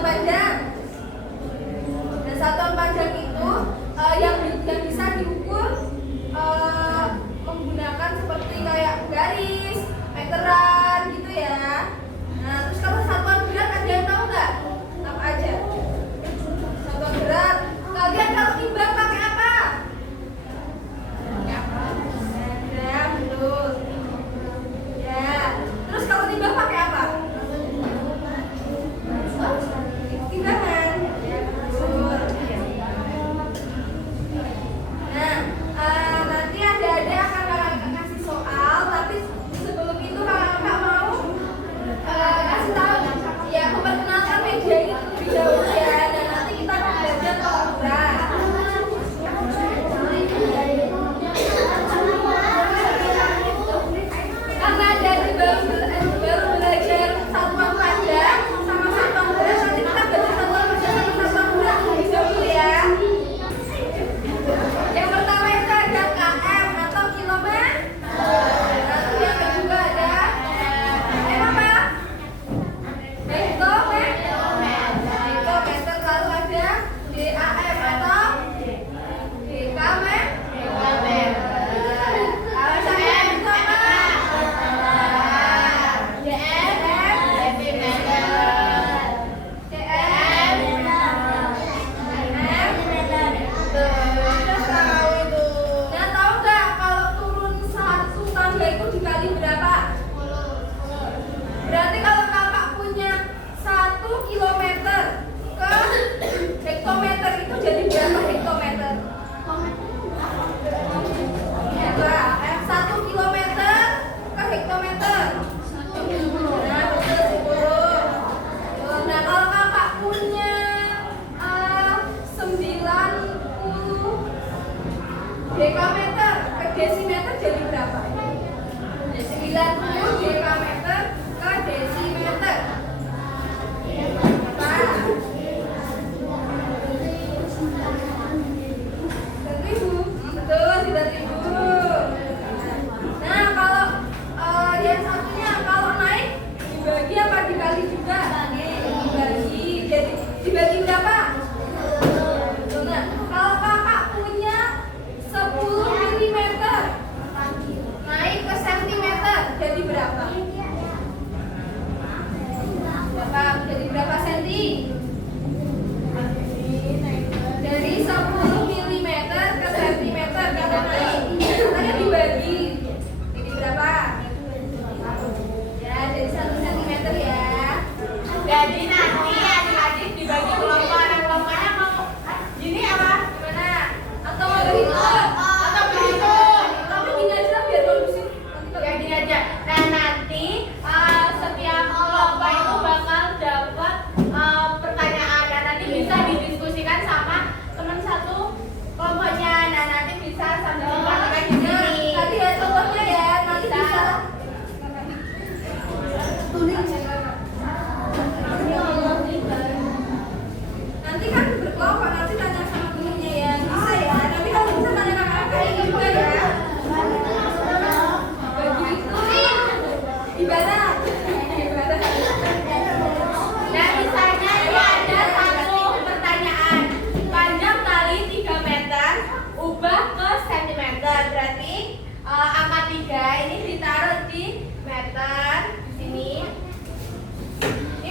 satuan panjang. Dan satuan panjang itu yang bisa diukur menggunakan seperti kayak garis, meteran gitu ya. Nah, terus kalau satuan berat ada yang tahu nggak? Apa aja? Satuan berat. Kalian kalau timbang pakai apa? Ya, betul. Ya. Terus kalau timbang pakai apa? Timbangan. Ya, betul. Nah, nanti ada akan kakak kasih soal, tapi sebelum itu kakak mau kasih tahu ya, memperkenalkan media itu lebih dahulu ya, dan nanti kita akan belajar pengukuran. Karena dari baru belajar satuan panjang sama satuan berat, nanti kita belajar satuan panjang sama satuan berat lebih dahulu ya. Yang pertama itu ada km atau kilometer. Lalu yang kedua ada apa? Hektometer. Lalu ada DAM atau dekameter. Kalau sampai itu apa? Nah, tahu nggak kalau turun satu tangga itu dikali berapa? Berarti kalau kakak punya 1 kilometer ke hektometer itu jadi berapa hektometer? Berapa? 1 kilometer ke hektometer. Nah, betul 10. Nah, kalau kakak punya 90 dekameter ke desimeter jadi berapa? 90 dekameter ke desimeter. Berapa? 9.000. Betul, 9.000. Nah, kalau yang satunya kalau naik dibagi apa dikali juga? Dibagi. Jadi dibagi berapa? Nah, kalau kakak punya 10 mm naik ke sentimeter jadi berapa? Jadi berapa senti? Dari 10 mm ke sentimeter karena naik. Katanya dibagi. Jadi berapa? Ya, jadi 1 cm ya. Jadi nanti adik-adik dibagi kelompok, ada kelompoknya mau gini apa? Gimana? Atau mau berhitung? Atau berhitung? Tapi gini aja lah biar kondusif. Ya gini aja. Nah nanti setiap kelompok itu bakal dapat pertanyaan dan nanti bisa didiskusikan sama teman satu kelompoknya. Nah nanti bisa sambil dipraktekkan di sini. Tadi ya contohnya ya, nanti bisa. Nanti kan berkelompok, nanti tanya sama gurunya ya. Bisa ya. Nanti kalau bisa tanya kakak ini juga ya. Begitu. Ibarat. Nah misalnya ini ada satu pertanyaan, panjang kali 3 meter ubah ke sentimeter, berarti angka 3 ini ditaruh di meter di sini. Ini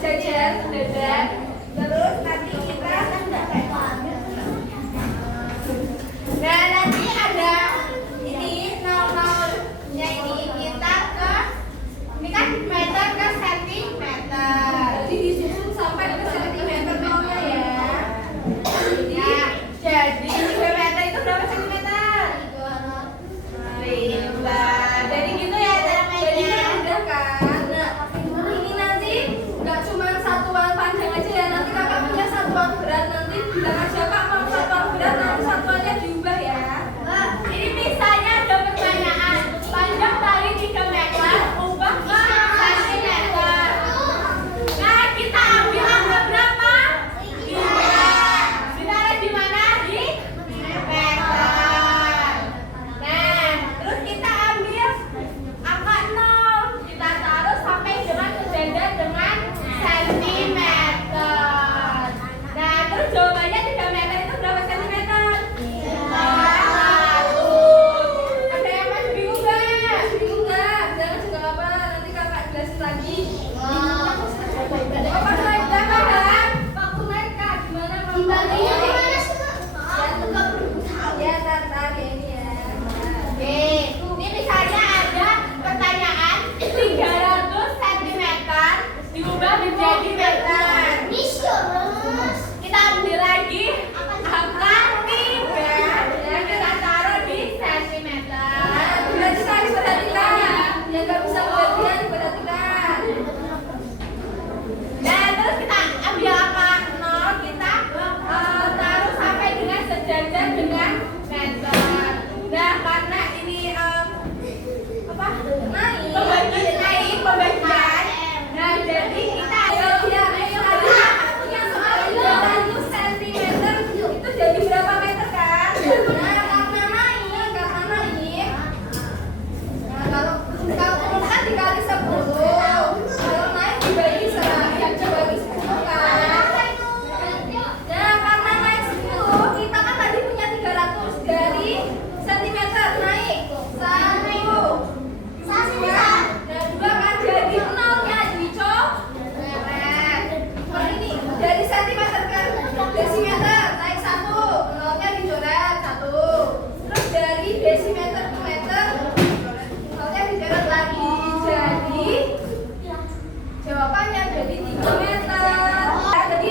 sejajar sejajar. Terus nanti kita nah nanti ada ini nol-nolnya ini kita ke ini kan meter ke sentimeter. Jadi disusun sampai ke sentimeter nolnya ya. Nah, jadi 3 meter itu berapa sentimeter? 5. Jadi gitu ya cara Jadi mainnya. kan mudah kan. Nah, ini nanti nggak cuma satuan panjang aja ya, sentimeter. Kita ambil lagi angka 3 dan kita taruh di sentimeter. Berarti kan diperhatikan. Yang nggak bisa bagian diperhatikan. Nah, terus kita ambil angka 0, kita taruh sampai dengan sejajar dengan meter. Nah, karena ini pembagian. Nah, jadi kita Punya soal 300 cm itu jadi berapa meter kan? Nah, karena naik. Nah, kalau turun kan dikali 10. Kalau naik dibagi 10 kan? Nah, karena naik 10, kita kan tadi punya 300 dari sentimeter naik 1. Nah, 2 kan jadi 0-nya dicoret. Kalau ini dari sentimeter ke desimeter naik 1, 0-nya dicoret 1. Terus dari desimeter ke meter 0-nya dicoret lagi. Jadi jawabannya jadi 3 meter. Jadi